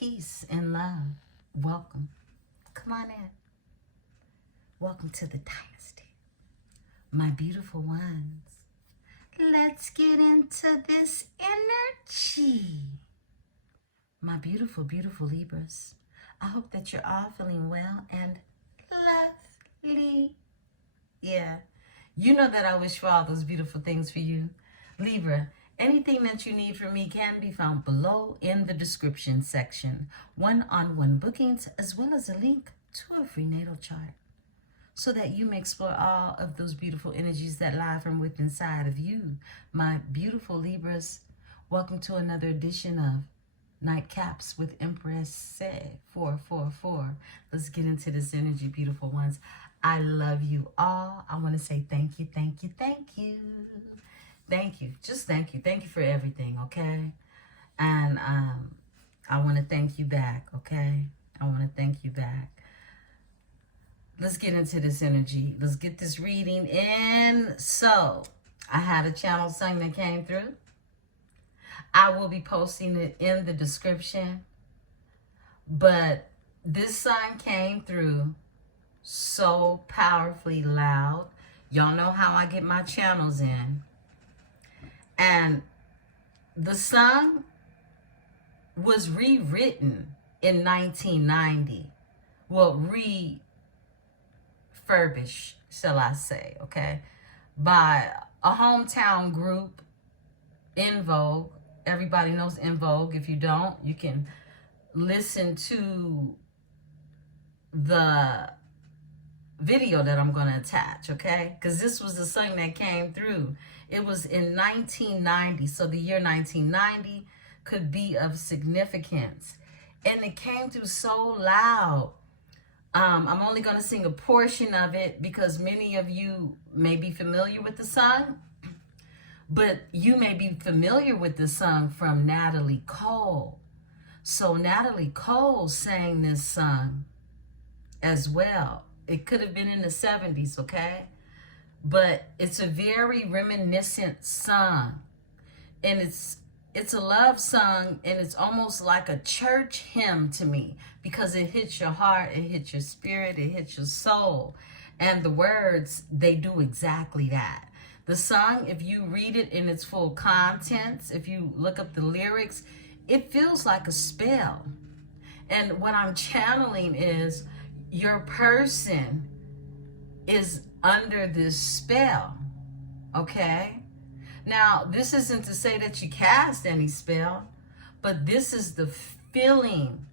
peace and love. Welcome. Come on in. Welcome to the dynasty, my beautiful ones. Let's get into this energy. My beautiful, beautiful Libras. I hope that you're all feeling well and lovely. Yeah. You know that I wish for all those beautiful things for you. Libra, anything that you need from me can be found below in the description section. One-on-one bookings, as well as a link to a free natal chart, so that you may explore all of those beautiful energies that lie from within inside of you. My beautiful Libras, welcome to another edition of Nightcaps with Emperesse 444. Let's get into this energy, beautiful ones. I love you all. I want to say thank you, thank you, thank you. Thank you. Just thank you. Thank you for everything, okay? And I want to thank you back, okay? I want to thank you back. Let's get into this energy. Let's get this reading in. So, I had a channel sign that came through. I will be posting it in the description. But this sign came through so powerfully loud. Y'all know how I get my channels in. And the song was rewritten in 1990. Well, refurbished, shall I say, okay? By a hometown group, In Vogue. Everybody knows In Vogue. If you don't, you can listen to the video that I'm going to attach, okay? Because this was the song that came through. It was in 1990, so the year 1990 could be of significance. And it came through so loud. I'm only going to sing a portion of it because many of you may be familiar with the song, but you may be familiar with the song from Natalie Cole. So Natalie Cole sang this song as well. It could have been in the 70s, okay? But it's a very reminiscent song. And it's a love song, and it's almost like a church hymn to me because it hits your heart, it hits your spirit, it hits your soul. And the words, they do exactly that. The song, if you read it in its full contents, if you look up the lyrics, it feels like a spell. And what I'm channeling is your person is under this spell, okay? Now, this isn't to say that you cast any spell, but this is the feeling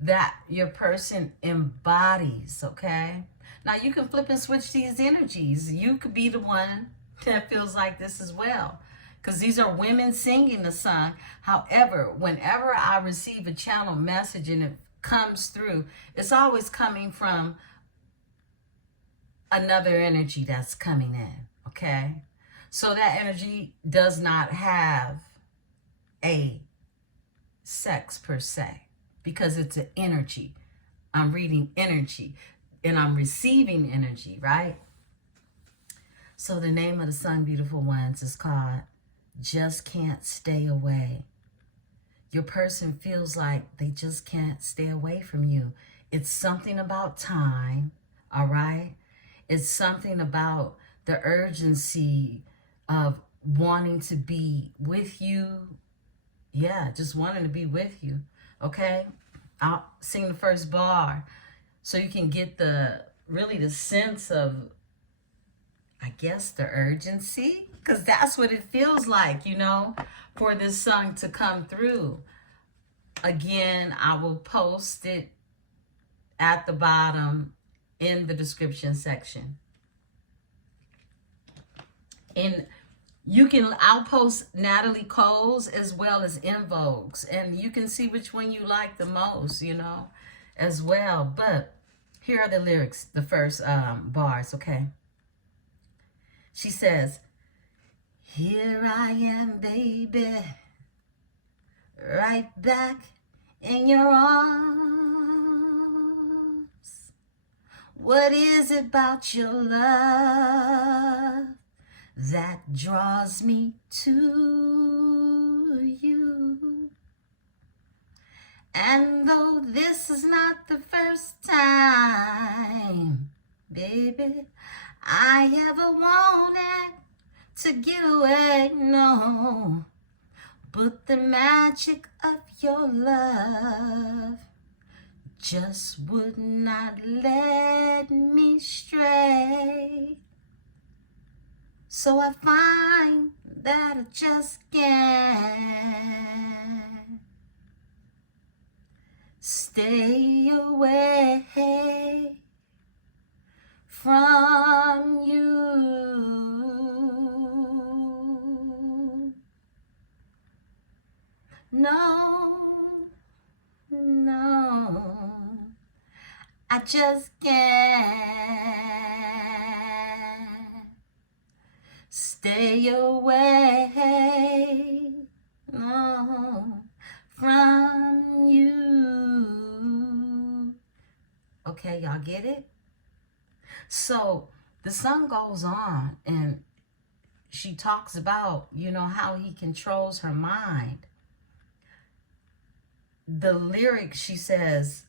that your person embodies, okay? Now, you can flip and switch these energies. You could be the one that feels like this as well, because these are women singing the song. However, whenever I receive a channel message and it comes through, it's always coming from another energy that's coming in, okay? So that energy does not have a sex per se, because it's an energy. I'm reading energy and I'm receiving energy, right? So the name of the song, beautiful ones, is called Just Can't Stay Away. Your person feels like they just can't stay away from you. It's something about time, all right? It's something about the urgency of wanting to be with you. Yeah, just wanting to be with you, okay? I'll sing the first bar so you can get the sense of, I guess, the urgency, because that's what it feels like, you know, for this song to come through. Again, I will post it at the bottom in the description section. And I'll post Natalie Cole's as well as In Vogue's, and you can see which one you like the most, you know, as well. But here are the lyrics, the first bars, okay? She says, here I am, baby, right back in your arms. What is it about your love that draws me to you? And though this is not the first time, baby, I ever wanted to get away, no. But the magic of your love just would not let me stray. So I find that I just can't stay away from you. No, no, I just can't stay away, no, from you. Okay, y'all get it? So the song goes on and she talks about, you know, how he controls her mind. The lyrics, she says,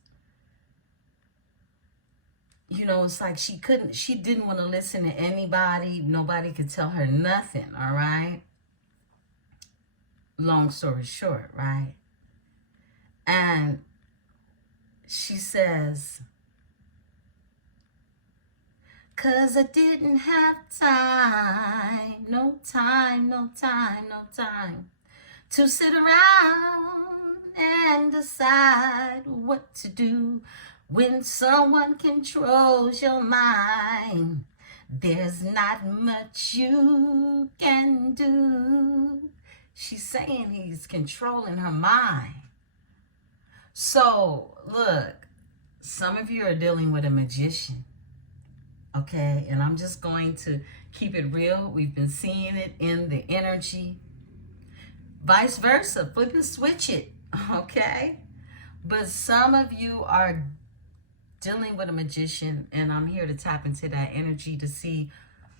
you know, it's like she didn't want to listen to anybody. Nobody could tell her nothing, all right? Long story short, right? And she says, 'cause I didn't have time, no time, no time, no time to sit around and decide what to do when someone controls your mind. There's not much you can do. She's saying he's controlling her mind. So, look, some of you are dealing with a magician, okay? And I'm just going to keep it real. We've been seeing it in the energy. Vice versa, flip and switch it, okay? But some of you are dealing with a magician, and I'm here to tap into that energy to see,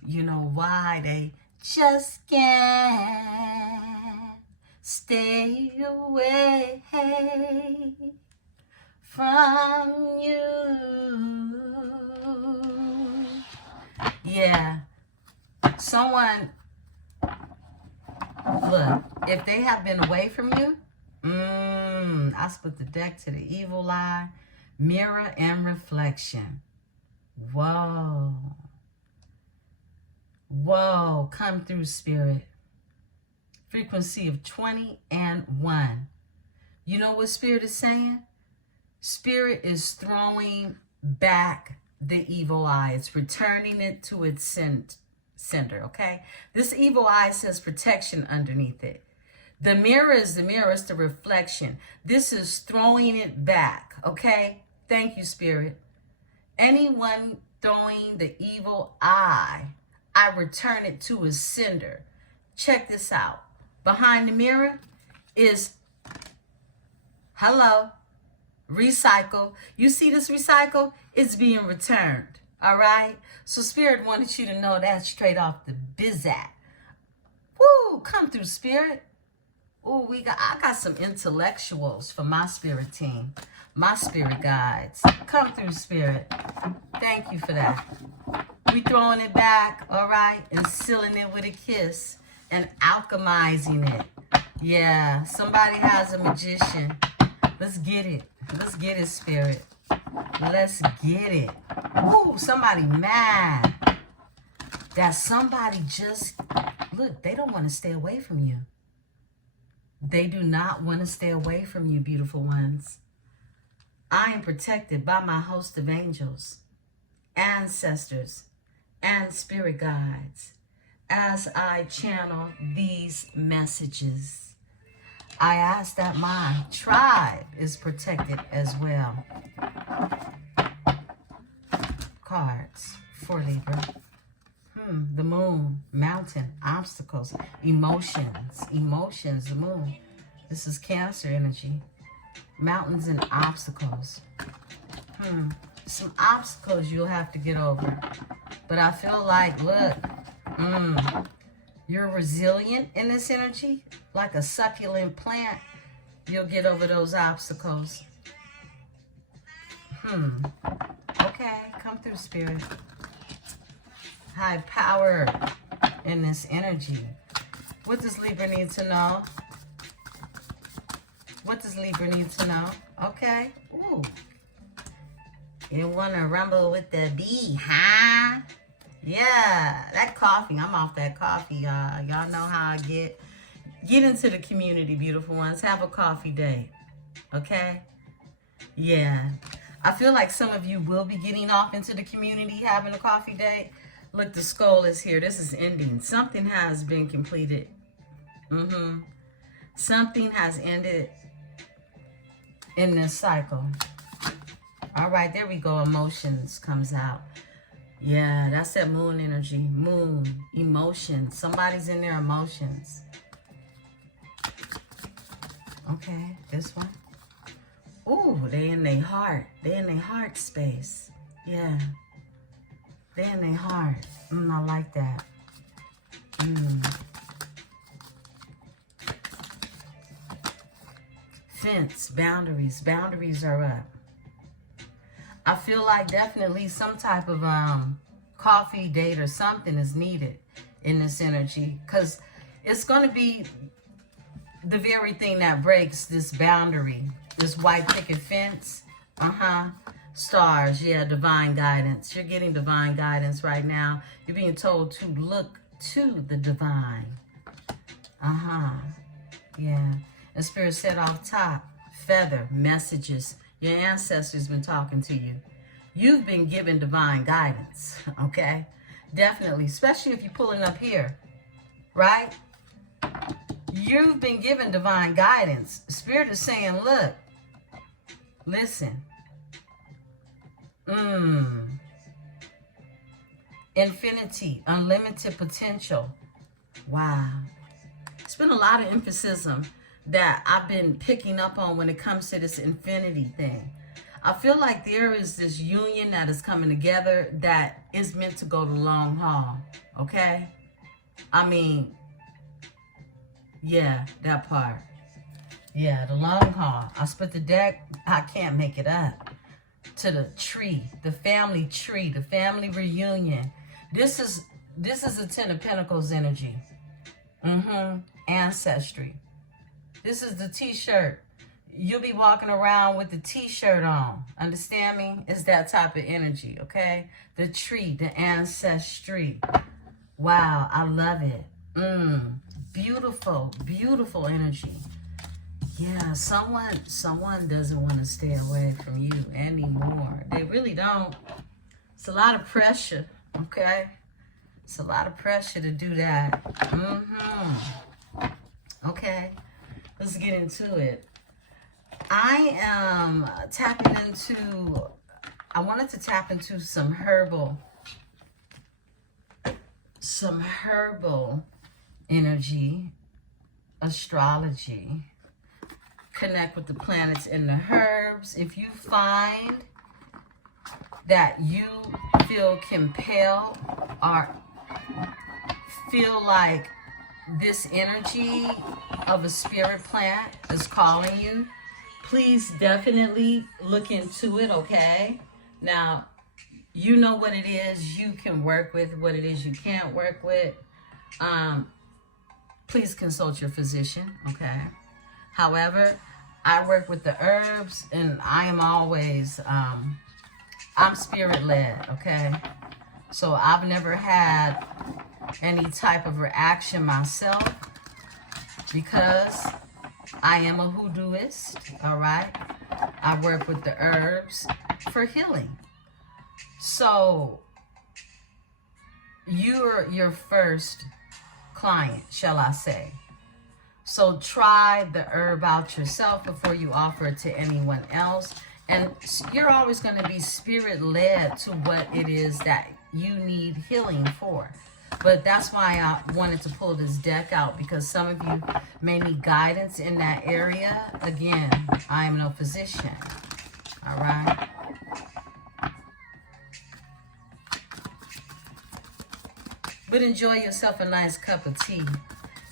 you know, why they just can't stay away from you. Yeah, someone, look, if they have been away from you, I split the deck to the evil eye, mirror and reflection. Whoa. Whoa, come through, spirit. Frequency of 20 and 1. You know what spirit is saying? Spirit is throwing back the evil eye. It's returning it to its sender, okay? This evil eye says protection underneath it. The mirror is the reflection. This is throwing it back, okay? Thank you, spirit. Anyone throwing the evil eye, I return it to its sender. Check this out. Behind the mirror is, hello, recycle. You see this recycle? It's being returned, all right? So spirit wanted you to know that straight off the bizzat. Woo, come through, spirit. Ooh, I got some intellectuals for my spirit team, my spirit guides. Come through, spirit. Thank you for that. We throwing it back, all right, and sealing it with a kiss and alchemizing it. Yeah, somebody has a magician. Let's get it. Let's get it, spirit. Let's get it. Ooh, somebody mad that somebody just, look, they don't want to stay away from you. They do not want to stay away from you, beautiful ones. I am protected by my host of angels, ancestors, and spirit guides as I channel these messages. I ask that my tribe is protected as well. Cards for Libra. The moon, mountain, obstacles, emotions, the moon. This is Cancer energy. Mountains and obstacles. Some obstacles you'll have to get over. But I feel like, look, you're resilient in this energy, like a succulent plant. You'll get over those obstacles. Okay, come through, Spirit. High power in this energy. What does Libra need to know? What does Libra need to know? Okay. Ooh. You want to rumble with the bee, huh? Yeah, that coffee. I'm off that coffee, y'all. Y'all know how I get. Get into the community, beautiful ones. Have a coffee date. Okay? Yeah. I feel like some of you will be getting off into the community, having a coffee date. Look, the skull is here. This is ending. Something has been completed. Something has ended in this cycle. All right, there we go. Emotions comes out. Yeah, that's that moon energy. Moon, emotions. Somebody's in their emotions. Okay, this one. Ooh, they in their heart. They in their heart space. Yeah. They in their heart. I like that. Fence, boundaries. Boundaries are up. I feel like definitely some type of coffee date or something is needed in this energy, because it's going to be the very thing that breaks this boundary, this white picket fence. Stars, yeah, divine guidance. You're getting divine guidance right now. You're being told to look to the divine. Yeah. And Spirit said off top, feather, messages. Your ancestors been talking to you. You've been given divine guidance, okay? Definitely, especially if you're pulling up here, right? You've been given divine guidance. Spirit is saying, look, listen. Infinity, unlimited potential. Wow. It's been a lot of emphasis that I've been picking up on when it comes to this infinity thing. I feel like there is this union that is coming together that is meant to go the long haul, okay? I mean, yeah, that part. Yeah, the long haul. I split the deck. I can't make it up. To the tree, the family tree, the family reunion. This is the Ten of Pentacles energy. Ancestry. This is the t-shirt. You'll be walking around with the t-shirt on. Understand me? It's that type of energy, okay? The tree, the ancestry. Wow, I love it. Beautiful, beautiful energy. Yeah, someone doesn't want to stay away from you anymore. They really don't. It's a lot of pressure, okay? It's a lot of pressure to do that. Okay, let's get into it. I am tapping into, I wanted to tap into some herbal energy, astrology. Connect with the planets and the herbs. If you find that you feel compelled or feel like this energy of a spirit plant is calling you, please definitely look into it, okay? Now, you know what it is you can work with, what it is you can't work with. Please consult your physician, okay? However, I work with the herbs, and I am always, I'm spirit-led, okay? So I've never had any type of reaction myself because I am a hoodooist, all right? I work with the herbs for healing. So you're your first client, shall I say. So try the herb out yourself before you offer it to anyone else. And you're always going to be spirit-led to what it is that you need healing for. But that's why I wanted to pull this deck out, because some of you may need guidance in that area. Again, I am no physician. All right? But enjoy yourself a nice cup of tea.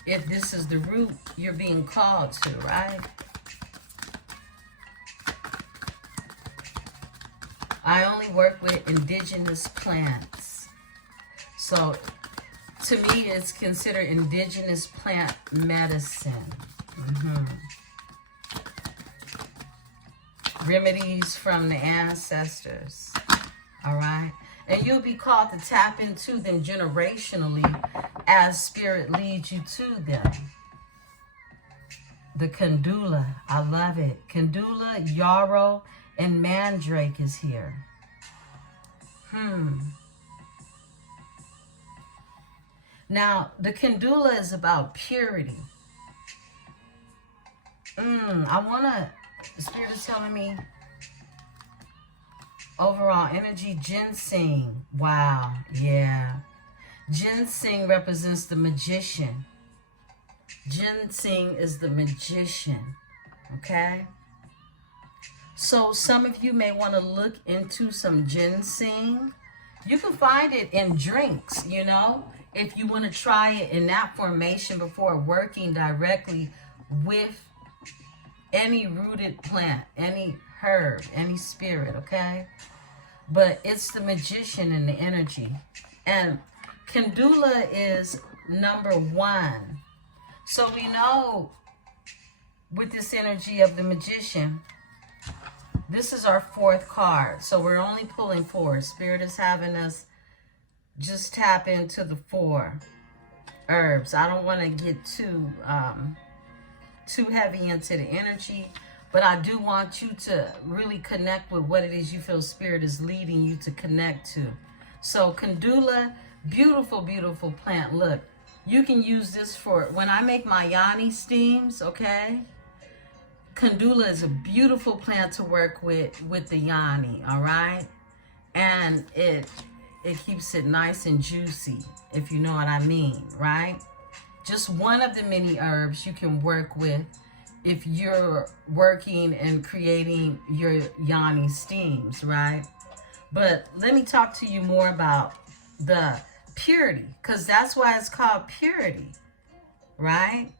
If this is the route you're being called to, right? I only work with indigenous plants. So to me, it's considered indigenous plant medicine. Remedies from the ancestors. All right. And you'll be called to tap into them generationally as spirit leads you to them. The Kandula, I love it. Kandula, Yarrow, and Mandrake is here. Now, the Kandula is about purity. The Spirit is telling me overall energy, ginseng. Wow, yeah. Ginseng represents the magician. Ginseng is the magician, okay? So some of you may want to look into some ginseng. You can find it in drinks, you know, if you want to try it in that formation before working directly with any rooted plant, any herb, any spirit, okay? But it's the magician and the energy. And Kandula is number 1. So we know with this energy of the magician, this is our 4th card. So we're only pulling 4. Spirit is having us just tap into the 4 herbs. I don't want to get too heavy into the energy, but I do want you to really connect with what it is you feel Spirit is leading you to connect to. So Kandula, beautiful, beautiful plant. Look, you can use this for when I make my yoni steams, okay? Kandula is a beautiful plant to work with the yoni, all right? And it keeps it nice and juicy, if you know what I mean, right? Just one of the many herbs you can work with if you're working and creating your yoni steams, right? But let me talk to you more about the purity, because that's why it's called purity, right?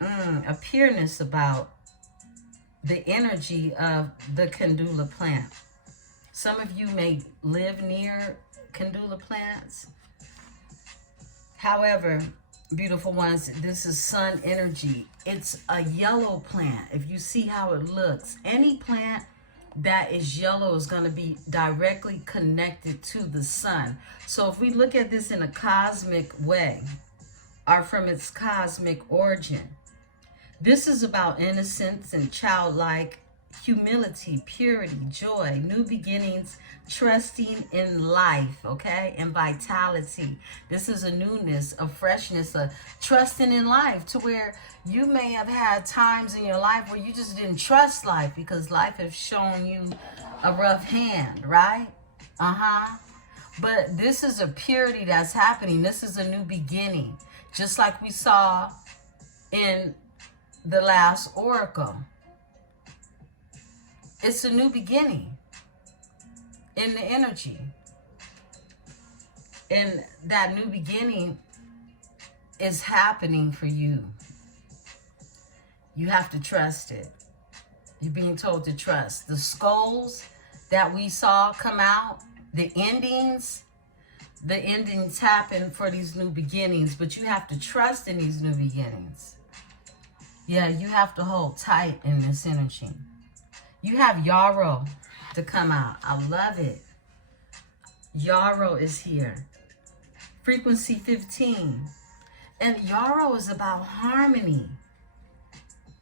A pureness about the energy of the Kandula plant. Some of you may live near Kandula plants. However, beautiful ones, this is sun energy. It's a yellow plant. If you see how it looks, any plant that is yellow is going to be directly connected to the sun. So if we look at this in a cosmic way, or from its cosmic origin, this is about innocence and childlike humility, purity, joy, new beginnings, trusting in life, okay, and vitality. This is a newness, a freshness, a trusting in life, to where you may have had times in your life where you just didn't trust life because life has shown you a rough hand, right? But this is a purity that's happening. This is a new beginning, just like we saw in the last oracle. It's a new beginning in the energy. And that new beginning is happening for you. You have to trust it. You're being told to trust. The skulls that we saw come out, the endings happen for these new beginnings, but you have to trust in these new beginnings. Yeah, you have to hold tight in this energy. You have Yarrow to come out. I love it. Yarrow is here. Frequency 15. And Yarrow is about harmony.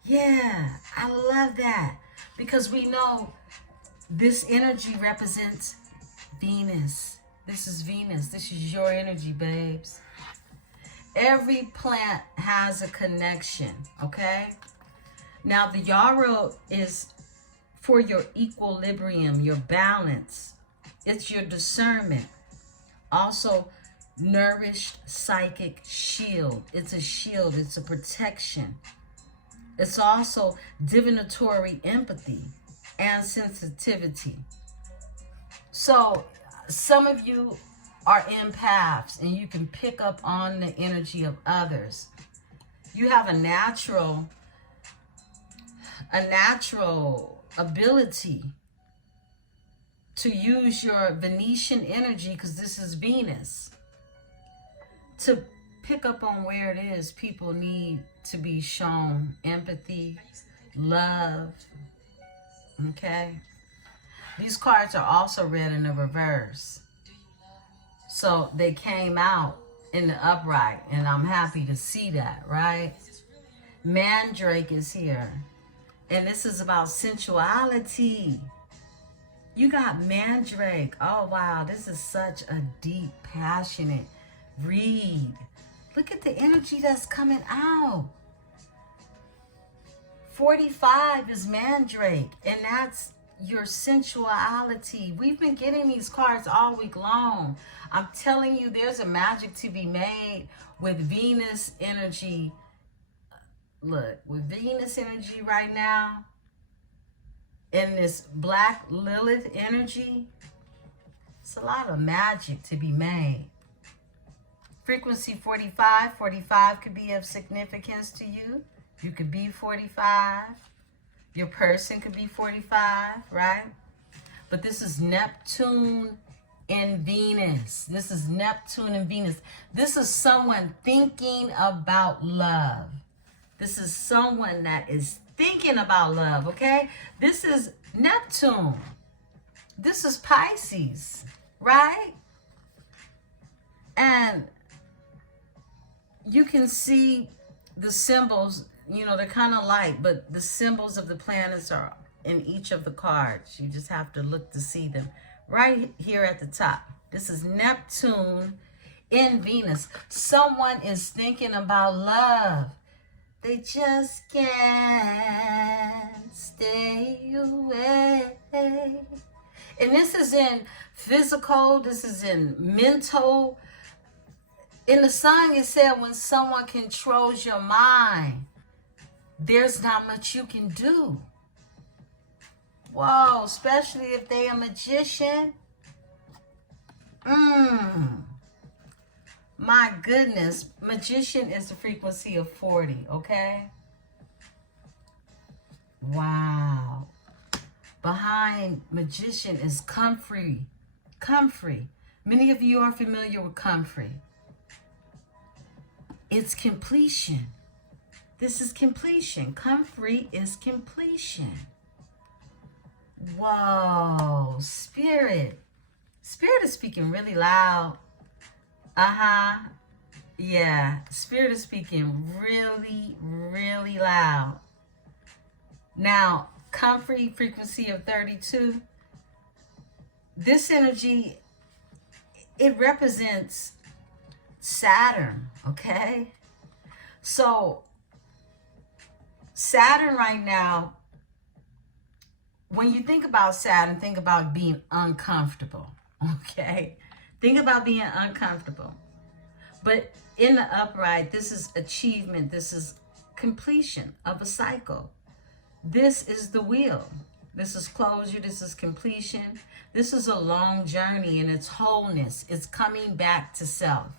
Yeah, I love that. Because we know this energy represents Venus. This is Venus. This is your energy, babes. Every plant has a connection, okay? Now, the Yarrow is for your equilibrium, your balance. It's your discernment. Also, nourished psychic shield. It's a shield. It's a protection. It's also divinatory empathy and sensitivity. So, some of you are empaths and you can pick up on the energy of others. You have a natural ability to use your Venetian energy, because this is Venus, to pick up on where it is people need to be shown empathy, love. Okay? These cards are also read in the reverse. So they came out in the upright, and I'm happy to see that, right? Mandrake is here. And this is about sensuality. You got Mandrake. Oh, wow. This is such a deep, passionate read. Look at the energy that's coming out. 45 is Mandrake, and that's your sensuality. We've been getting these cards all week long. I'm telling you, there's a magic to be made with Venus energy. Look, with Venus energy right now, and this Black Lilith energy, it's a lot of magic to be made. Frequency 45. 45 could be of significance to you. You could be 45. Your person could be 45, right? But this is Neptune in Venus. This is Neptune in Venus. This is someone thinking about love. This is someone that is thinking about love, okay? This is Neptune. This is Pisces, right? And you can see the symbols, you know, they're kind of light, but the symbols of the planets are in each of the cards. You just have to look to see them. Right here at the top. This is Neptune in Venus. Someone is thinking about love. They just can't stay away. And this is in physical, this is in mental. In the song, it said when someone controls your mind, there's not much you can do. Whoa, especially if they a magician. My goodness, magician is the frequency of 40, okay? Wow. Behind magician is comfrey. Comfrey. Many of you are familiar with comfrey. It's completion. This is completion. Comfrey is completion. Whoa, Spirit. Spirit is speaking really loud. Yeah, Spirit is speaking really, really loud. Now, comfrey frequency of 32. This energy, it represents Saturn, okay? So, Saturn right now, when you think about Saturn, think about being uncomfortable, okay? Think about being uncomfortable. But in the upright, this is achievement. This is completion of a cycle. This is the wheel. This is closure. This is completion. This is a long journey, and it's wholeness. It's coming back to self.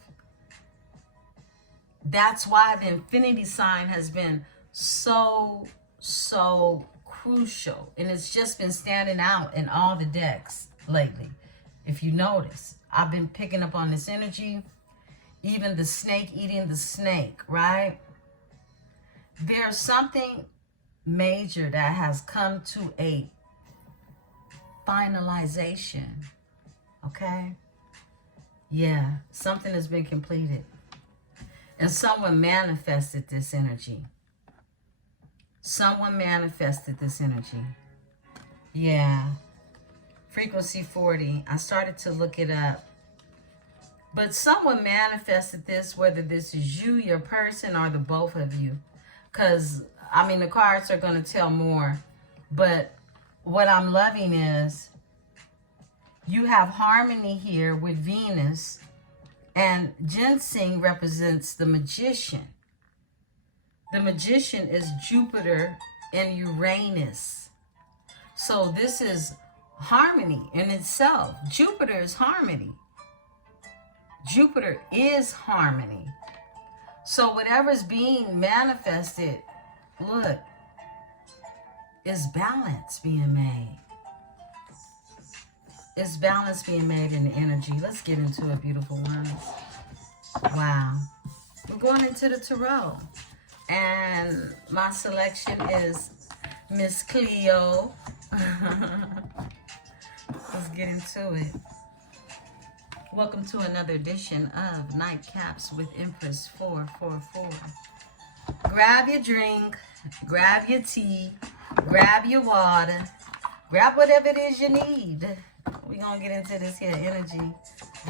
That's why the infinity sign has been so crucial, and it's just been standing out in all the decks lately. If you notice, I've been picking up on this energy. Even the snake eating the snake, right? There's something major that has come to a finalization, okay? Yeah, something has been completed. And someone manifested this energy. Someone manifested this energy. Yeah. Frequency 40. I started to look it up. But someone manifested this, whether this is you, your person, or the both of you. Because, I mean, the cards are going to tell more. But what I'm loving is you have harmony here with Venus. And ginseng represents the magician. The magician is Jupiter and Uranus. So this is harmony in itself. Jupiter is harmony. Jupiter is harmony. So whatever's being manifested, look, is balance being made. It's balance being made in the energy. Let's get into it, beautiful ones. Wow. We're going into the Tarot. And my selection is Miss Cleo. Let's get into it. Welcome to another edition of Nightcaps with Empress 444. Grab your drink, grab your tea, grab your water, grab whatever it is you need. We're going to get into this here energy,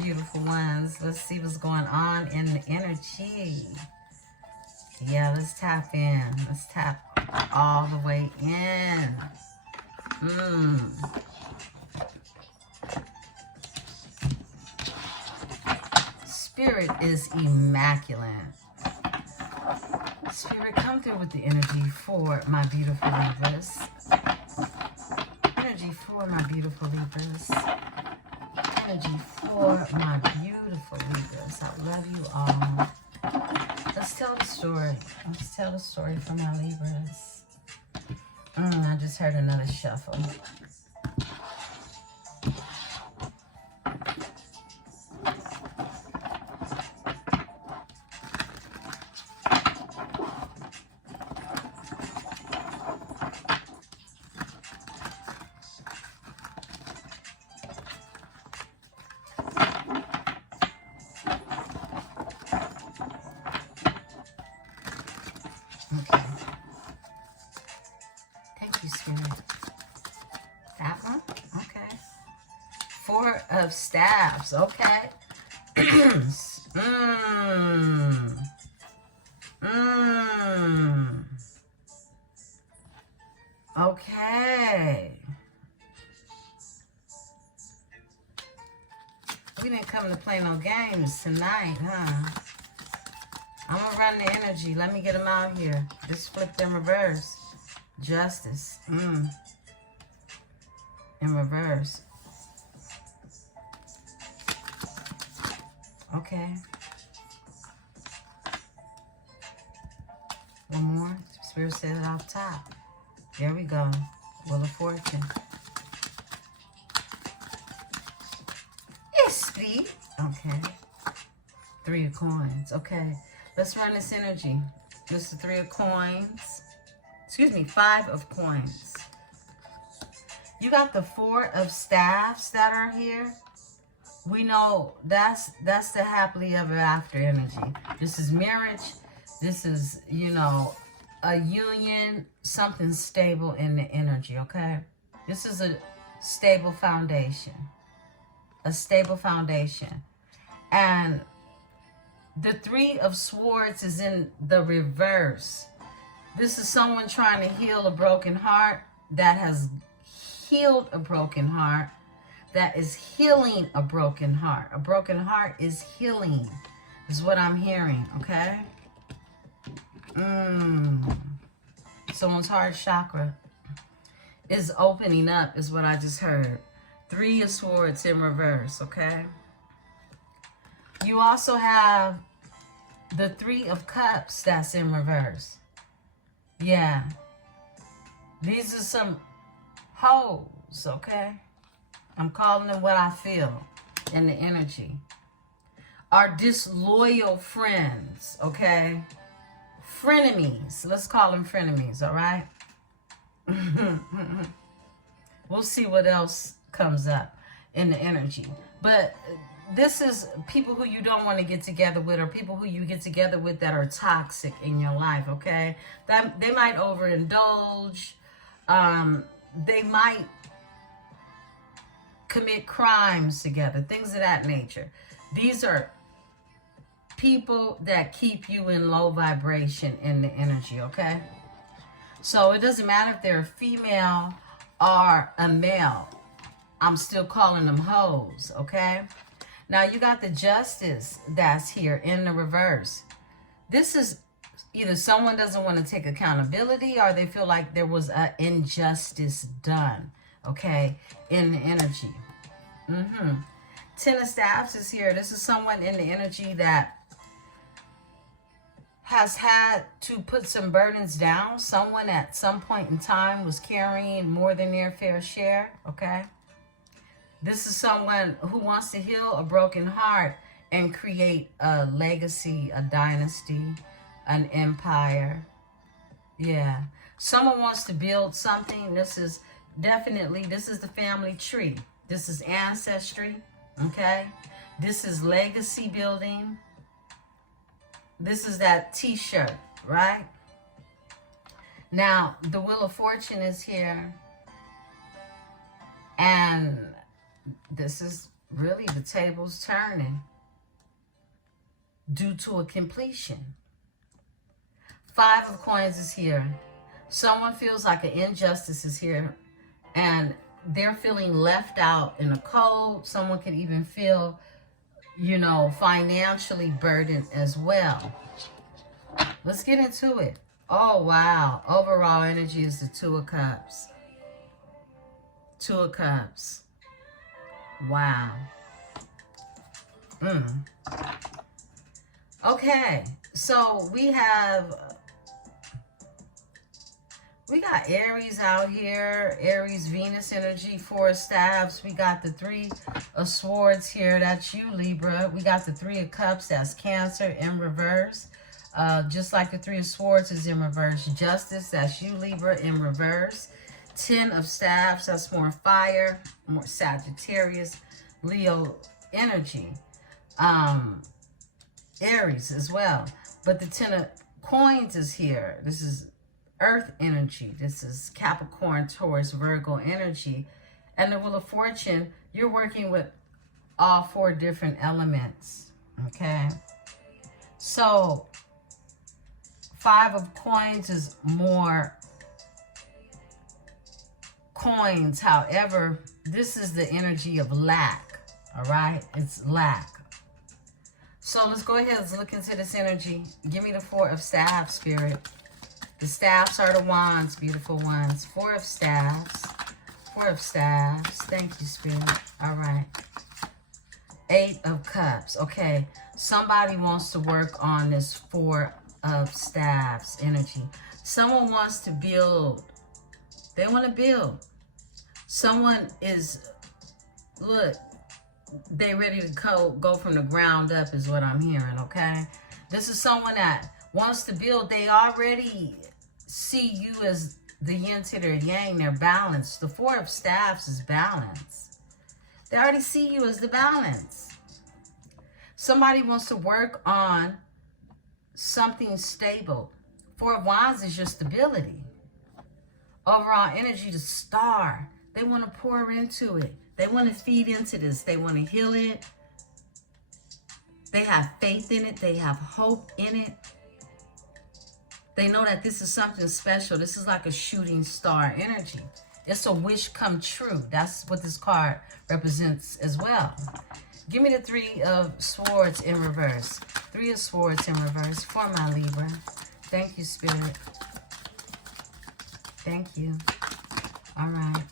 beautiful ones. Let's see what's going on in the energy. Yeah, let's tap in. Let's tap all the way in. Spirit is immaculate. Spirit, come through with the energy for my beautiful Libras. Energy for my beautiful Libras. Energy for my beautiful Libras. I love you all. Let's tell the story. Let's tell the story for my Libras. I just heard another shuffle. Okay. Thank you, Spirit. That one? Okay. 4 of Staffs. Okay. Okay. We didn't come to play no games tonight, huh? I'm going to run the energy. Let me get them out here. Just flipped in reverse. Justice. In reverse. Okay. One more. Spirit said it off top. There we go. Wheel of Fortune. Esprit. Okay. 3 of Coins. Okay. Let's run this energy. This is 3 of Coins. Excuse me, 5 of Coins. You got the 4 of Staffs that are here. We know that's the happily ever after energy. This is marriage. This is, you know, a union, something stable in the energy, okay? This is a stable foundation. A stable foundation. And the 3 of Swords is in the reverse. This is someone trying to heal a broken heart that has healed a broken heart, that is healing a broken heart. A broken heart is healing, is what I'm hearing, okay? Someone's heart chakra is opening up, is what I just heard. 3 of Swords in reverse, okay? You also have the 3 of Cups that's in reverse. Yeah. These are some hoes, okay? I'm calling them what I feel in the energy. Are disloyal friends, okay? Frenemies. Let's call them frenemies, all right? We'll see what else comes up in the energy. But this is people who you don't want to get together with, or people who you get together with that are toxic in your life, okay? That they might overindulge. They might commit crimes together, things of that nature. These are people that keep you in low vibration in the energy, okay? So it doesn't matter if they're a female or a male. I'm still calling them hoes, okay? Now you got the Justice that's here in the reverse. This is either someone doesn't want to take accountability, or they feel like there was an injustice done, okay, in the energy. 10 of Staffs is here. This is someone in the energy that has had to put some burdens down. Someone at some point in time was carrying more than their fair share, okay? This is someone who wants to heal a broken heart and create a legacy, a dynasty, an empire. Yeah. Someone wants to build something. This is definitely, this is the family tree. This is ancestry. Okay. This is legacy building. This is that t-shirt, right? Now, the Wheel of Fortune is here. And this is really the tables turning due to a completion. 5 of Coins is here. Someone feels like an injustice is here and they're feeling left out in the cold. Someone could even feel, you know, financially burdened as well. Let's get into it. Oh, wow. Overall energy is the 2 of Cups. 2 of Cups. Wow. Okay. So we got Aries out here. Aries, Venus energy, 4 of Staves. We got the 3 of Swords here. That's you, Libra. We got the 3 of Cups. That's Cancer in reverse. Just like the 3 of Swords is in reverse. Justice, that's you, Libra, in reverse. 10 of Staves, that's more fire, more Sagittarius, Leo energy. Aries as well. But the 10 of Coins is here. This is Earth energy. This is Capricorn, Taurus, Virgo energy. And the Wheel of Fortune, you're working with all 4 different elements. Okay? So 5 of Coins is more coins. However, this is the energy of lack. All right? It's lack. So let's go ahead. Let's look into this energy. Give me the 4 of Staves, Spirit. The staves are the wands, beautiful ones. 4 of Staves. 4 of Staves. Thank you, Spirit. All right. 8 of Cups. Okay. Somebody wants to work on this 4 of Staves energy. Someone wants to build. They want to build. Someone is, look, they ready to go from the ground up is what I'm hearing, okay? This is someone that wants to build. They already see you as the yin to their yang. They're balanced. The 4 of Staves is balance. They already see you as the balance. Somebody wants to work on something stable. 4 of Wands is your stability. Overall energy, the Star. They want to pour into it. They want to feed into this. They want to heal it. They have faith in it. They have hope in it. They know that this is something special. This is like a shooting star energy. It's a wish come true. That's what this card represents as well. Give me the 3 of Swords in reverse. 3 of Swords in reverse for my Libra. Thank you, Spirit. Thank you. All right.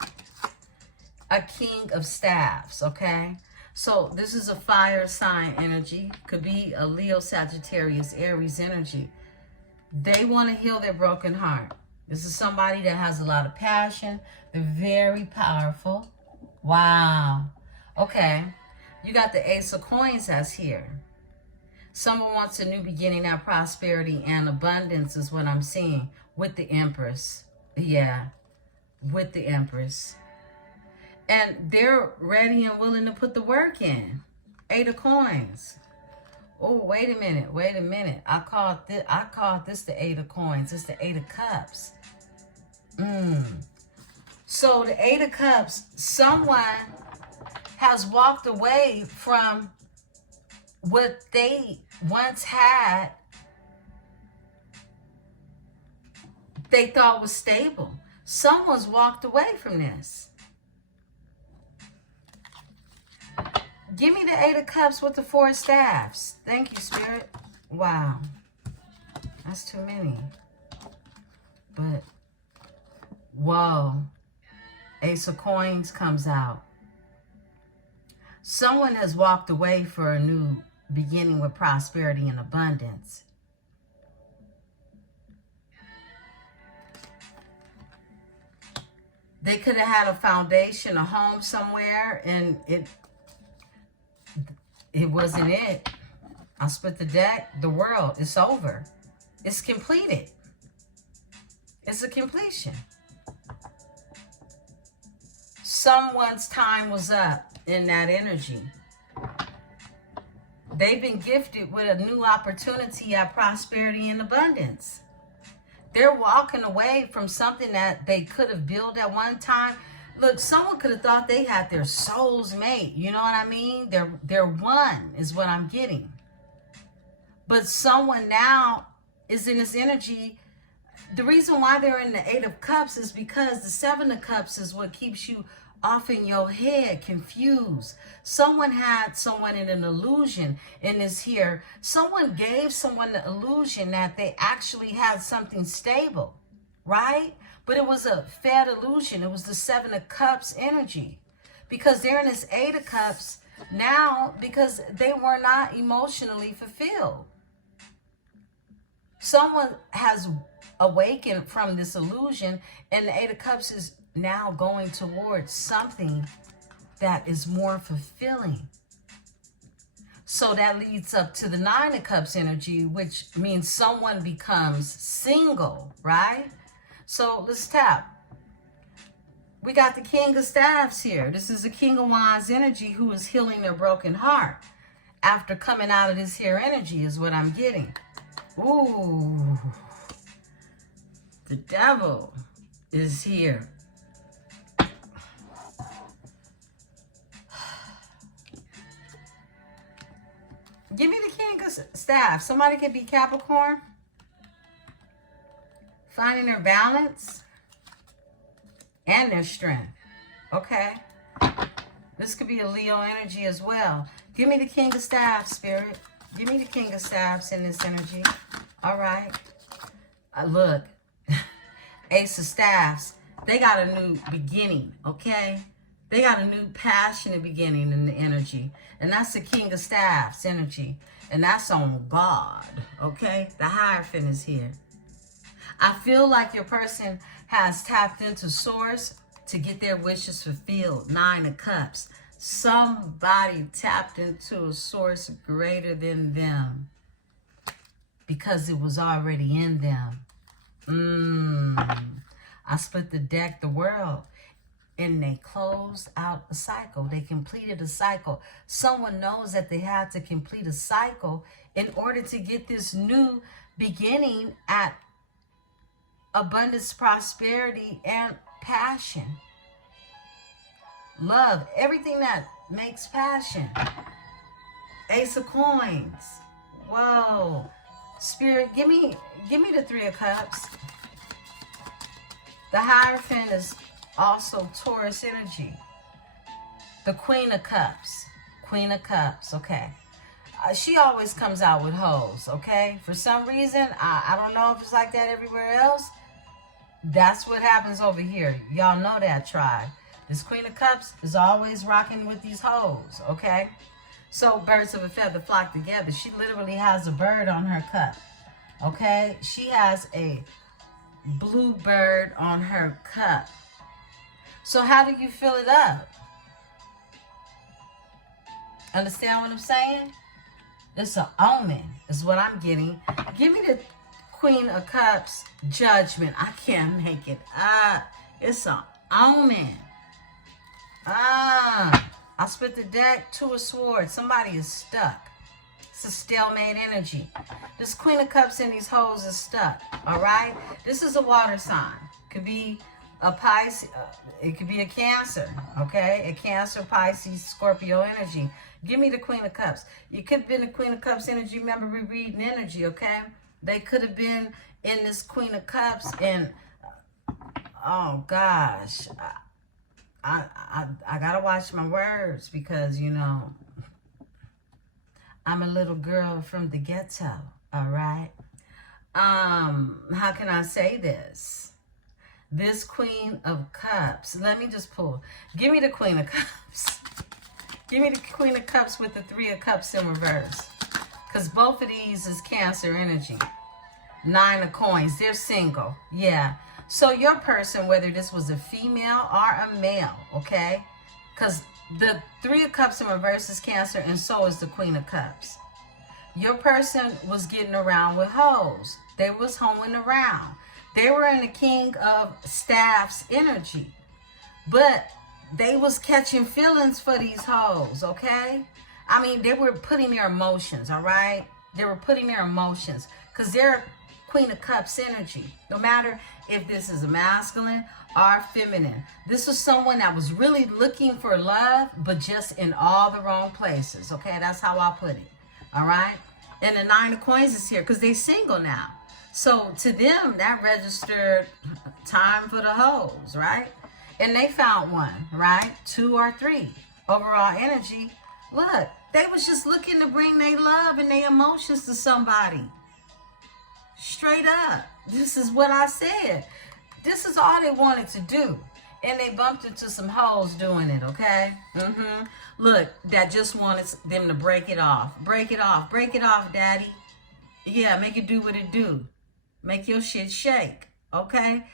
A King of Staves, okay? So this is a fire sign energy. Could be a Leo, Sagittarius, Aries energy. They want to heal their broken heart. This is somebody that has a lot of passion. They're very powerful. Wow. Okay. You got the Ace of Coins that's here. Someone wants a new beginning, that prosperity and abundance is what I'm seeing with the Empress. Yeah. With the Empress. And they're ready and willing to put the work in. 8 of Coins. Oh, wait a minute. Wait a minute. I called this the 8 of Coins. It's the 8 of Cups. So the 8 of Cups, someone has walked away from what they once had, they thought was stable. Someone's walked away from this. Give me the 8 of Cups with the 4 of Staves. Thank you, Spirit. Wow. That's too many. But, whoa. Ace of Coins comes out. Someone has walked away for a new beginning with prosperity and abundance. They could have had a foundation, a home somewhere, and it wasn't it. I split the deck. The world, it's over. It's completed. It's a completion. Someone's time was up in that energy. They've been gifted with a new opportunity at prosperity and abundance. They're walking away from something that they could have built at one time. Look, someone could have thought they had their soul's mate. You know what I mean? They're one is what I'm getting. But someone now is in this energy. The reason why they're in the Eight of Cups is because the Seven of Cups is what keeps you off in your head, confused. Someone had someone in an illusion in this here. Someone gave someone the illusion that they actually had something stable, right? But it was a fed illusion. It was the Seven of Cups energy. Because they're in this Eight of Cups now because they were not emotionally fulfilled. Someone has awakened from this illusion, and the Eight of Cups is now going towards something that is more fulfilling. So that leads up to the Nine of Cups energy, which means someone becomes single, right? So let's tap. We got the King of Staffs here. This is the King of Wands energy who is healing their broken heart. After coming out of this here energy is what I'm getting. Ooh. The Devil is here. Give me the King of Staffs. Somebody could be Capricorn. Finding their balance and their strength. Okay. This could be a Leo energy as well. Give me the King of Staffs, Spirit. Give me the King of Staffs in this energy. All right. Look. Ace of Staffs. They got a new beginning, okay? They got a new passionate beginning in the energy. And that's the King of Staffs energy. And that's on God, okay? The Hierophant is here. I feel like your person has tapped into Source to get their wishes fulfilled. Nine of Cups. Somebody tapped into a source greater than them because it was already in them. I split the deck, the world, and they closed out a cycle. They completed a cycle. Someone knows that they had to complete a cycle in order to get this new beginning at abundance, prosperity, and passion. Love, everything that makes passion. Ace of Coins. Whoa. Spirit, give me the Three of Cups. The Hierophant is also Taurus energy. The Queen of Cups. Queen of Cups, okay. She always comes out with hoes, okay? For some reason, I don't know if it's like that everywhere else. That's what happens over here. Y'all know that, tribe. This Queen of Cups is always rocking with these hoes, okay? So birds of a feather flock together. She literally has a bird on her cup, okay? She has a blue bird on her cup. So how do you fill it up? Understand what I'm saying? It's an omen is what I'm getting. Give me the Queen of Cups, Judgment. I can't make it up. It's an omen. I split the deck, Two of Swords. Somebody is stuck. It's a stalemate energy. This Queen of Cups in these hoes is stuck. All right? This is a water sign. Could be a Pisces. It could be a Cancer. Okay? A Cancer, Pisces, Scorpio energy. Give me the Queen of Cups. You could have been the Queen of Cups energy. Remember, we're reading energy, okay? They could have been in this Queen of Cups and, oh, gosh. I gotta watch my words because, you know, I'm a little girl from the ghetto, all right? How can I say this? This Queen of Cups, let me just pull. Give me the Queen of Cups. Give me the Queen of Cups with the Three of Cups in reverse. Because both of these is Cancer energy. Nine of Coins, they're single, yeah. So your person, whether this was a female or a male, okay? Because the Three of Cups in reverse is Cancer, and so is the Queen of Cups. Your person was getting around with hoes. They was hoeing around. They were in the King of Staffs energy. But they was catching feelings for these hoes, okay? I mean, they were putting their emotions, all right? They were putting their emotions because they're Queen of Cups energy. No matter if this is a masculine or feminine. This was someone that was really looking for love, but just in all the wrong places, okay? That's how I put it, all right? And the Nine of Coins is here because they're single now. So to them, that registered time for the hoes, right? And they found one, right? 2 or 3. Overall energy. Look, they was just looking to bring their love and their emotions to somebody. Straight up. This is what I said. This is all they wanted to do. And they bumped into some hoes doing it, okay? Look, that just wanted them to break it off. Break it off. Break it off, daddy. Yeah, make it do what it do. Make your shit shake, okay?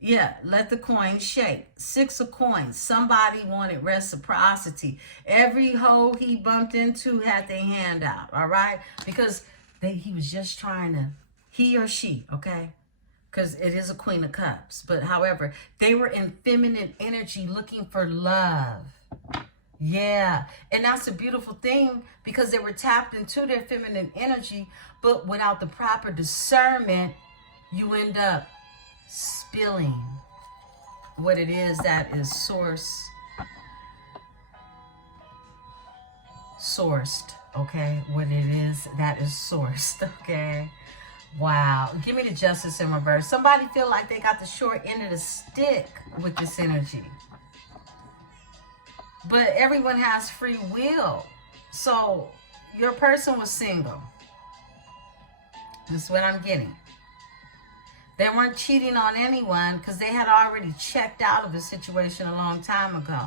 Yeah, let the coin shake. 6 of Coins. Somebody wanted reciprocity. Every hoe he bumped into had their hand out, all right? Because he was just trying to, he or she, okay? Because it is a Queen of Cups. But however, they were in feminine energy looking for love. Yeah, and that's a beautiful thing because they were tapped into their feminine energy, but without the proper discernment, you end up spilling what it is that is sourced, okay? What it is that is sourced, okay? Wow. Give me the Justice in reverse. Somebody feel like they got the short end of the stick with this energy. But everyone has free will. So your person was single. This is what I'm getting. They weren't cheating on anyone because they had already checked out of the situation a long time ago.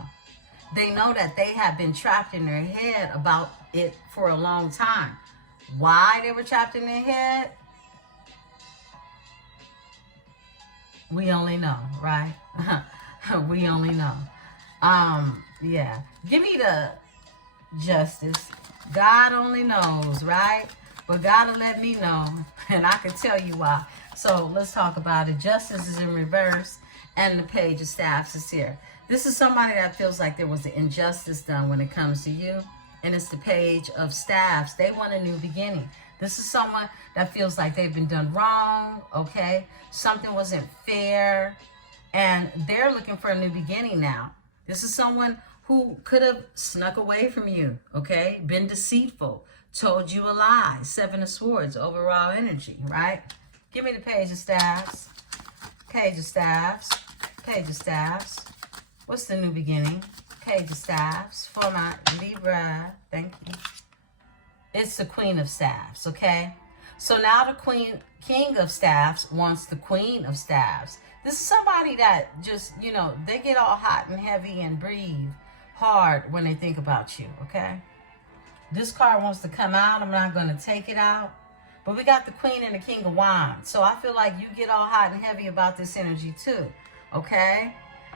They know that they have been trapped in their head about it for a long time. Why they were trapped in their head? We only know, right? We only know. Yeah. Give me the Justice. God only knows, right? But God will let me know, and I can tell you why. So let's talk about it. Justice is in reverse, and the Page of Staffs is here. This is somebody that feels like there was an injustice done when it comes to you, and it's the Page of Staffs. They want a new beginning. This is someone that feels like they've been done wrong, okay? Something wasn't fair, and they're looking for a new beginning now. This is someone who could have snuck away from you, okay? Been deceitful, told you a lie. 7 of Swords, overall energy, right? Give me the Page of Staffs. Page of Staffs. Page of Staffs. What's the new beginning? Page of Staffs for my Libra. Thank you. It's the Queen of Staffs, okay? So now the King of Staffs wants the Queen of Staffs. This is somebody that just, you know, they get all hot and heavy and breathe hard when they think about you, okay? This card wants to come out. I'm not going to take it out. But we got the Queen and the King of Wands. So I feel like you get all hot and heavy about this energy too, okay?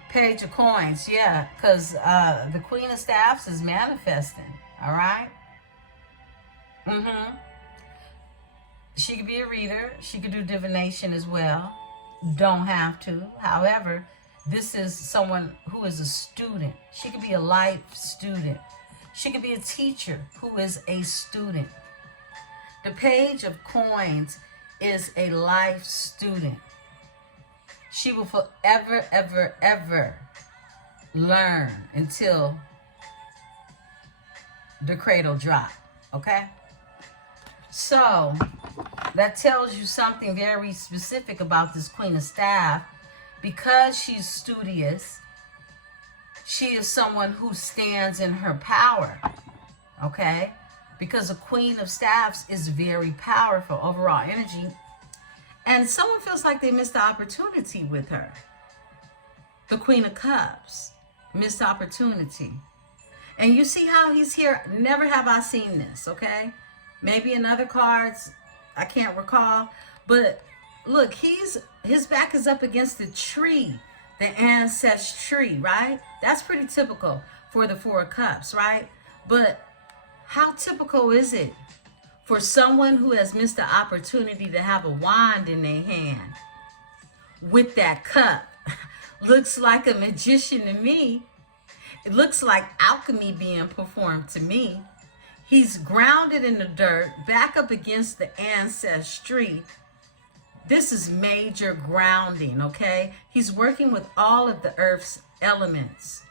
Page of Coins, yeah, because the Queen of Staffs is manifesting, all right? She could be a reader. She could do divination as well. Don't have to. However, this is someone who is a student. She could be a life student. She could be a teacher who is a student. The Page of Coins is a life student. She will forever, ever, ever learn until the cradle drop, okay? So that tells you something very specific about this Queen of Staff. Because she's studious, she is someone who stands in her power, okay? Because a Queen of Staffs is very powerful, overall energy. And someone feels like they missed the opportunity with her. The Queen of Cups, missed opportunity. And you see how he's here? Never have I seen this, okay? Maybe in other cards, I can't recall. But look, he's his back is up against the tree, the ancestry, right? That's pretty typical for the Four of Cups, right? But how typical is it for someone who has missed the opportunity to have a wand in their hand with that cup? Looks like a magician to me. It looks like alchemy being performed to me. He's grounded in the dirt, back up against the ancestry. This is major grounding, okay? He's working with all of the earth's elements.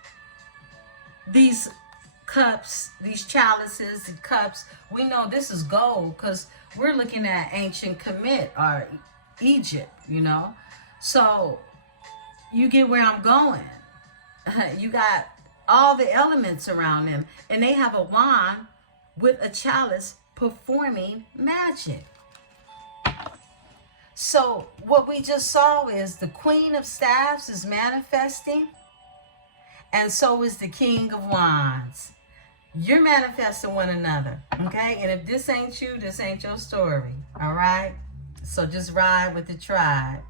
These cups, these chalices and cups, we know this is gold because we're looking at ancient Kemet or Egypt, you know? So you get where I'm going. You got all the elements around them, and they have a wand with a chalice performing magic. So what we just saw is the Queen of Staffs is manifesting, and so is the King of Wands. You're manifesting one another, okay? And if this ain't you, this ain't your story, all right? So just ride with the tribe.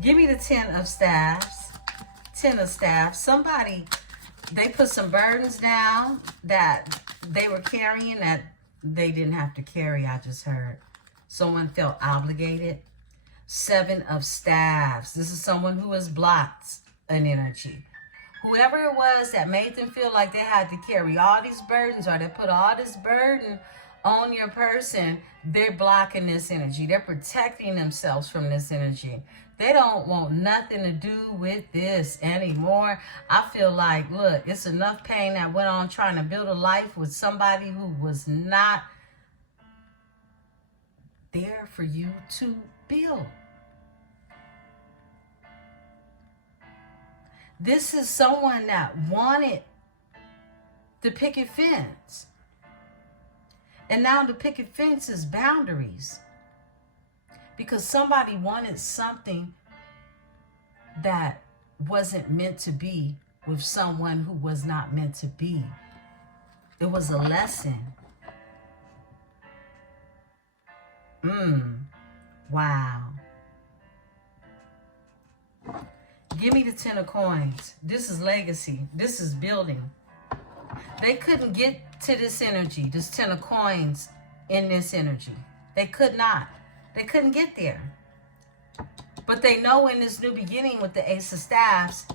Give me the Ten of Staffs. Ten of Staffs. Somebody, they put some burdens down that they were carrying that they didn't have to carry, I just heard. Someone felt obligated. Seven of Staffs. This is someone who has blocked an energy. Whoever it was that made them feel like they had to carry all these burdens, or they put all this burden on your person, they're blocking this energy. They're protecting themselves from this energy. They don't want nothing to do with this anymore. I feel like, look, it's enough pain that went on trying to build a life with somebody who was not there for you to build. This is someone that wanted the picket fence. And now the picket fence is boundaries. Because somebody wanted something that wasn't meant to be with someone who was not meant to be. It was a lesson. Wow. Give me the Ten of Coins. This is legacy. This is building. They couldn't get to this energy, this Ten of Coins in this energy. They could not. They couldn't get there. But they know in this new beginning with the Ace of Staffs,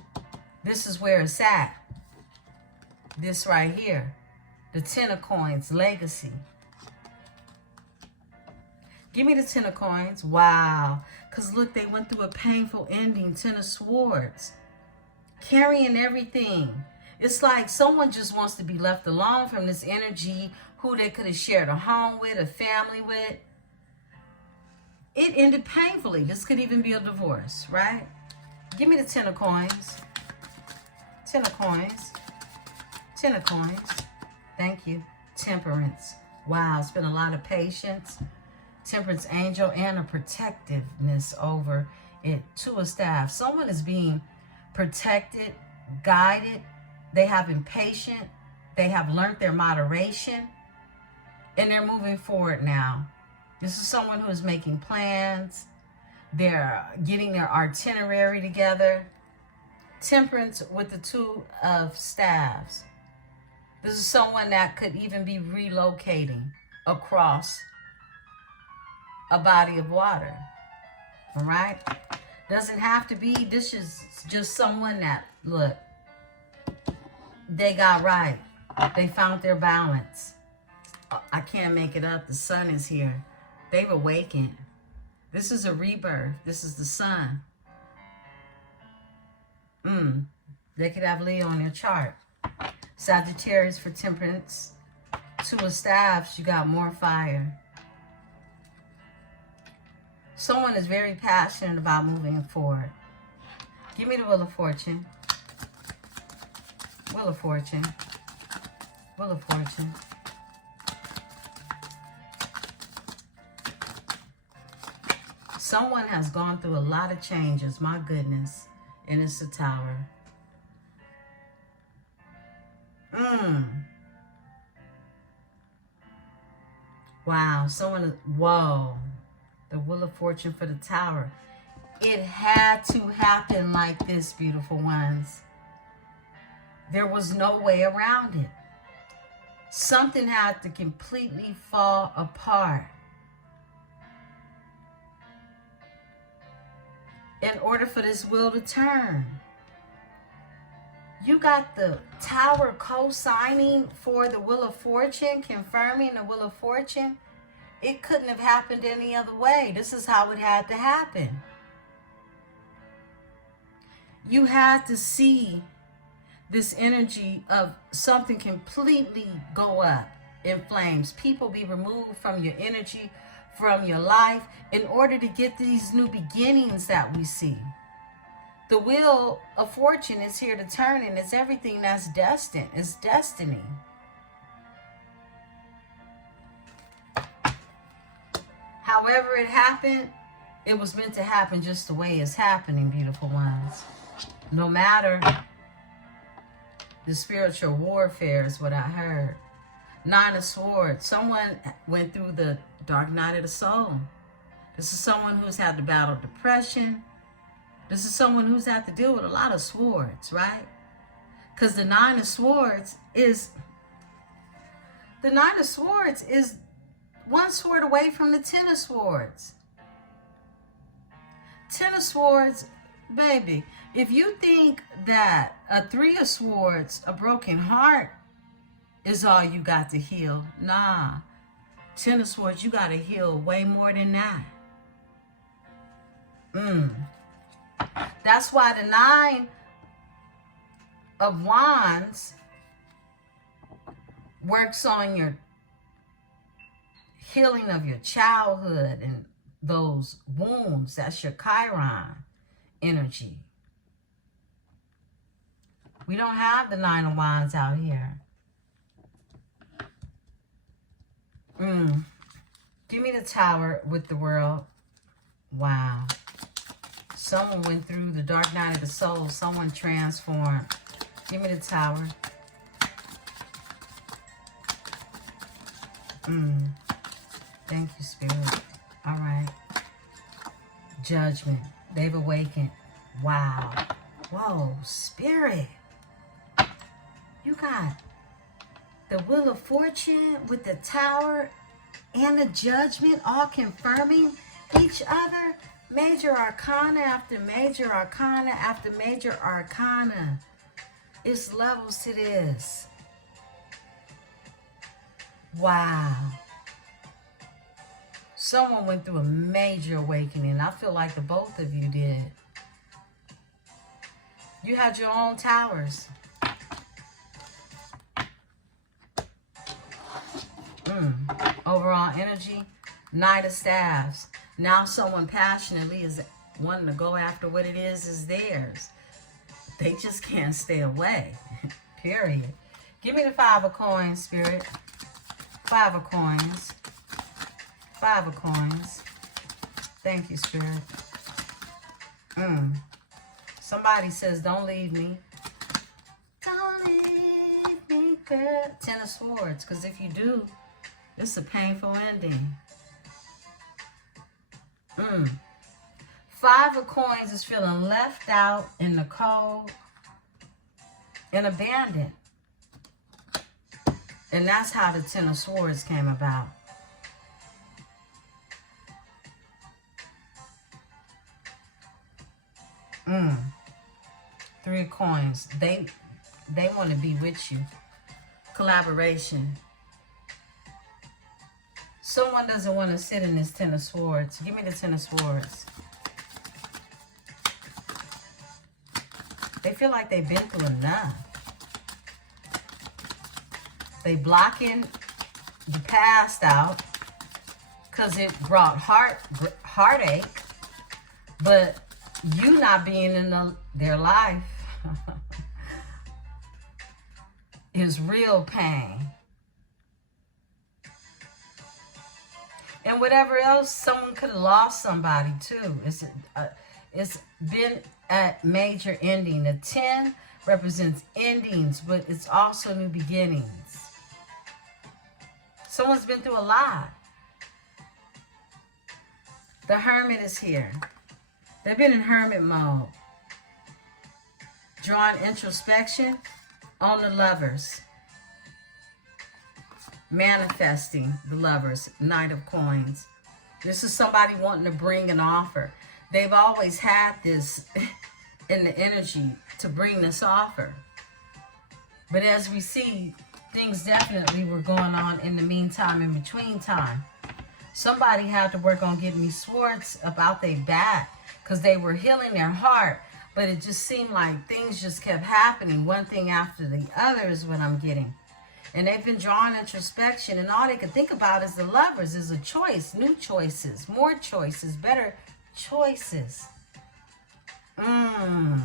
this is where it's at. This right here. The Ten of Coins, legacy. Give me the Ten of Coins. Wow. Because look, they went through a painful ending. Ten of Swords. Carrying everything. It's like someone just wants to be left alone from this energy who they could have shared a home with, a family with. It ended painfully. This could even be a divorce, right? Give me the Ten of Coins. Ten of Coins. Ten of Coins. Thank you. Temperance. Wow, it's been a lot of patience. Temperance angel and a protectiveness over it. Two of Staffs. Someone is being protected, guided. They have been patient. They have learned their moderation. And they're moving forward now. This is someone who is making plans. They're getting their itinerary together. Temperance with the Two of Staffs. This is someone that could even be relocating across a body of water. All right? Doesn't have to be. This is just someone that, look, they got right. They found their balance. I can't make it up. The sun is here. They've awakened. This is a rebirth. This is the sun. They could have Leo on their chart. Sagittarius for Temperance. Two of Staffs. You got more fire. Someone is very passionate about moving forward. Give me the Wheel of Fortune. Wheel of Fortune. Wheel of Fortune. Someone has gone through a lot of changes. My goodness. And it's the Tower. Wow. Someone, whoa. The Wheel of Fortune for the Tower. It had to happen like this, beautiful ones. There was no way around it. Something had to completely fall apart in order for this wheel to turn. You got the Tower co-signing for the Wheel of Fortune, confirming the Wheel of Fortune. It couldn't have happened any other way. This is how it had to happen. You had to see this energy of something completely go up in flames. People be removed from your energy, from your life, in order to get these new beginnings that we see. The Wheel of Fortune is here to turn, and it's everything that's destined. It's destiny. However it happened, it was meant to happen just the way it's happening, beautiful ones. No matter the spiritual warfare is what I heard. Nine of Swords. Someone went through the dark night of the soul. This is someone who's had to battle depression. This is someone who's had to deal with a lot of swords, right? Because the Nine of Swords is one sword away from the Ten of Swords. Ten of Swords, baby, if you think that a Three of Swords, a broken heart, is all you got to heal, nah. Ten of Swords, you got to heal way more than that. That's why the Nine of Wands works on your healing of your childhood and those wounds. That's your Chiron energy. We don't have the Nine of Wands out here. Give me the Tower with the World. Wow. Someone went through the dark night of the soul. Someone transformed. Give me the Tower. Thank you, Spirit. All right. Judgment. They've awakened. Wow. Whoa, Spirit. You got the Wheel of Fortune with the Tower and the Judgment all confirming each other. Major Arcana after Major Arcana after Major Arcana. It's levels to this. Wow. Someone went through a major awakening. I feel like the both of you did. You had your own towers. Overall energy, Knight of Staves. Now someone passionately is wanting to go after what it is theirs. They just can't stay away. Period. Give me the Five of Coins, Spirit. Five of Coins. Five of Coins. Thank you, Spirit. Somebody says, don't leave me. Don't leave me, girl. Ten of Swords. Because if you do, it's a painful ending. Five of Coins is feeling left out in the cold and abandoned. And that's how the Ten of Swords came about. Three of Coins. They want to be with you. Collaboration. Someone doesn't want to sit in this Ten of Swords. Give me the Ten of Swords. They feel like they've been through enough. They blocking the past out because it brought heartache. But you not being in their life is real pain. And whatever else, someone could have lost somebody too. It's been at major ending. The 10 represents endings, but it's also new beginnings. Someone's been through a lot. The Hermit is here. They've been in hermit mode. Drawing introspection on the Lovers. Manifesting the Lovers. Knight of Coins. This is somebody wanting to bring an offer. They've always had this in the energy to bring this offer. But as we see, things definitely were going on in the meantime, in between time. Somebody had to work on getting these swords about their back because they were healing their heart. But it just seemed like things just kept happening. One thing after the other is what I'm getting. And they've been drawing introspection. And all they could think about is the Lovers is a choice. New choices. More choices. Better choices. And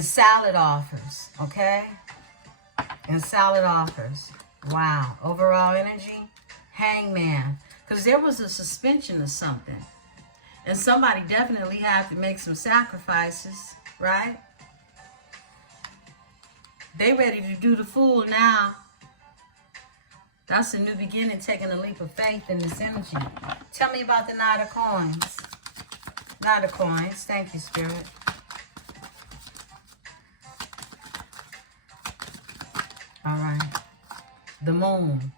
salad offers. Okay? And salad offers. Wow. Overall energy. Hangman. Because there was a suspension of something. And somebody definitely had to make some sacrifices, right? They ready to do the fool now. That's a new beginning, taking a leap of faith in this energy. Tell me about the Knight of Coins. Knight of Coins. Thank you, Spirit. All right. The Moon.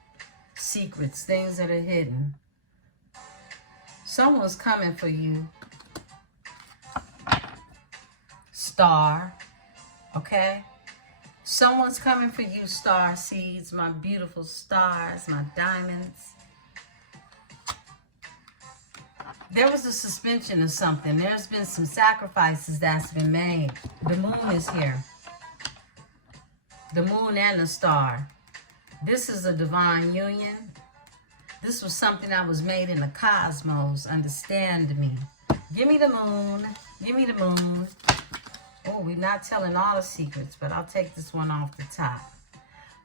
Secrets. Things that are hidden. Someone's coming for you. Star. Okay? Someone's coming for you, star seeds, my beautiful stars, my diamonds. There was a suspension of something. There's been some sacrifices that's been made. The moon is here. The moon and the star. This is a divine union. This was something that was made in the cosmos. Understand me. Give me the moon. Give me the moon. Oh, we're not telling all the secrets, but I'll take this one off the top.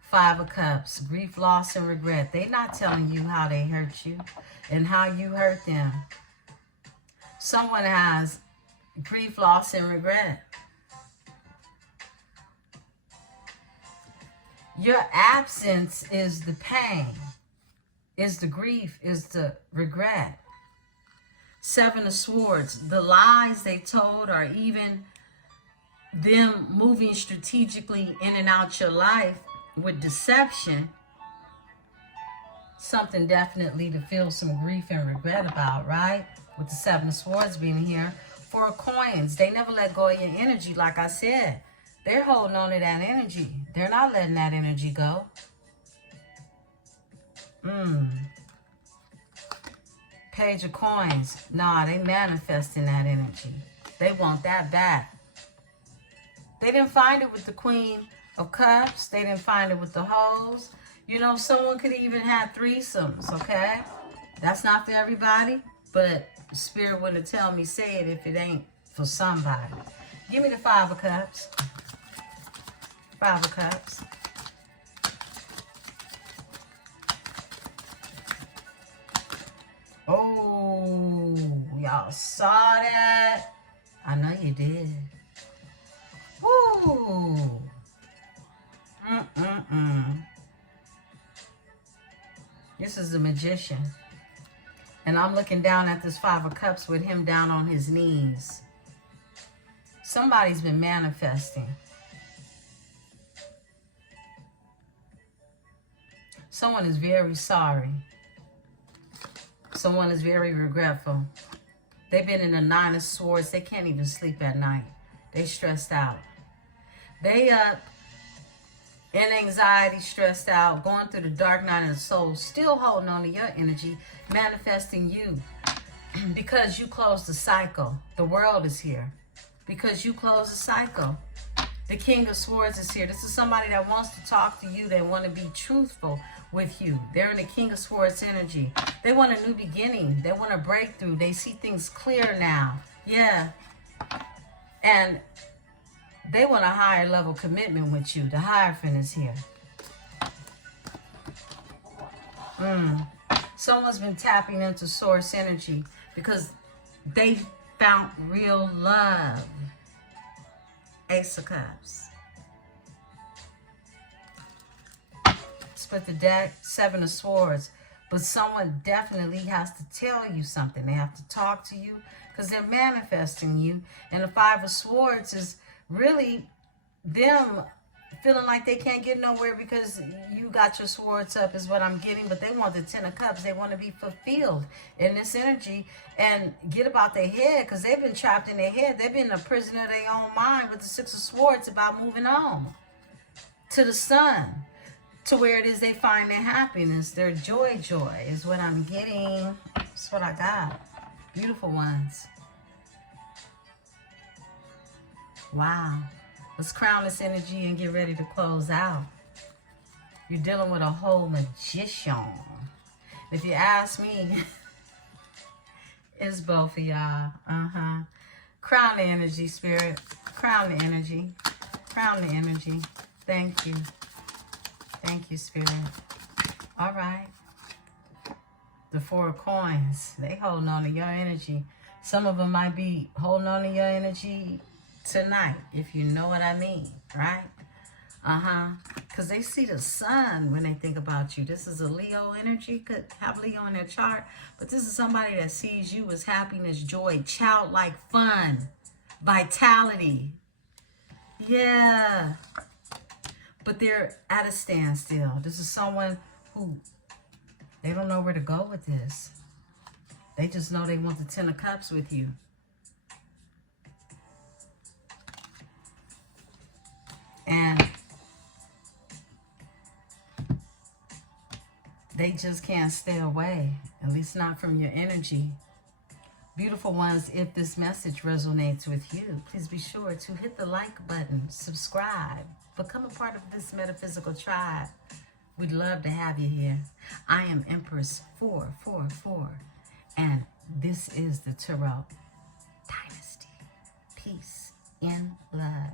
5 of Cups. Grief, loss, and regret. They're not telling you how they hurt you and how you hurt them. Someone has grief, loss, and regret. Your absence is the pain. Is the grief, is the regret. 7 of Swords. The lies they told, or even them moving strategically in and out your life with deception. Something definitely to feel some grief and regret about, right? With the 7 of Swords being here. 4 of Coins. They never let go of your energy, like I said. They're holding on to that energy. They're not letting that energy go. Page of Coins. Nah, they manifesting that energy. They want that back. They didn't find it with the Queen of Cups. They didn't find it with the hoes. You know, someone could even have threesomes, okay? That's not for everybody, but Spirit wouldn't tell me say it if it ain't for somebody. Give me the 5 of Cups. 5 of Cups. Oh, y'all saw that? I know you did. Woo! This is the Magician. And I'm looking down at this 5 of Cups with him down on his knees. Somebody's been manifesting. Someone is very sorry. Someone is very regretful. They've been in the 9 of Swords. They can't even sleep at night. They stressed out. They up in anxiety, stressed out, going through the dark night of the soul, still holding on to your energy, manifesting you. Because you closed the cycle. The world is here. Because you closed the cycle. The King of Swords is here. This is somebody that wants to talk to you. They want to be truthful with you. They're in the King of Swords energy. They want a new beginning. They want a breakthrough. They see things clear now. Yeah. And they want a higher level commitment with you. The Hierophant is here. Someone's been tapping into source energy because they found real love. Ace of Cups. Split the deck. 7 of Swords. But someone definitely has to tell you something. They have to talk to you because they're manifesting you. And the Five of Swords is really them feeling like they can't get nowhere because you got your swords up is what I'm getting. But they want the Ten of Cups. They want to be fulfilled in this energy and get about their head because they've been trapped in their head. They've been a prisoner of their own mind with the Six of Swords about moving on to the sun, to where it is they find their happiness, their joy is what I'm getting. That's what I got. Beautiful ones. Wow. Let's crown this energy and get ready to close out. You're dealing with a whole magician. If you ask me, it's both of y'all. Crown the energy, Spirit. Crown the energy. Crown the energy. Thank you. Thank you, Spirit. All right. The Four of Coins. They holding on to your energy. Some of them might be holding on to your energy tonight, if you know what I mean, right? Because they see the sun when they think about you. This is a Leo energy. Could have Leo in their chart. But this is somebody that sees you as happiness, joy, childlike fun, vitality. Yeah. But they're at a standstill. This is someone who, they don't know where to go with this. They just know they want the Ten of Cups with you. And they just can't stay away, at least not from your energy. Beautiful ones, if this message resonates with you, please be sure to hit the like button, subscribe, become a part of this metaphysical tribe. We'd love to have you here. I am Empress 444, and this is the Tarot Dynasty. Peace in love.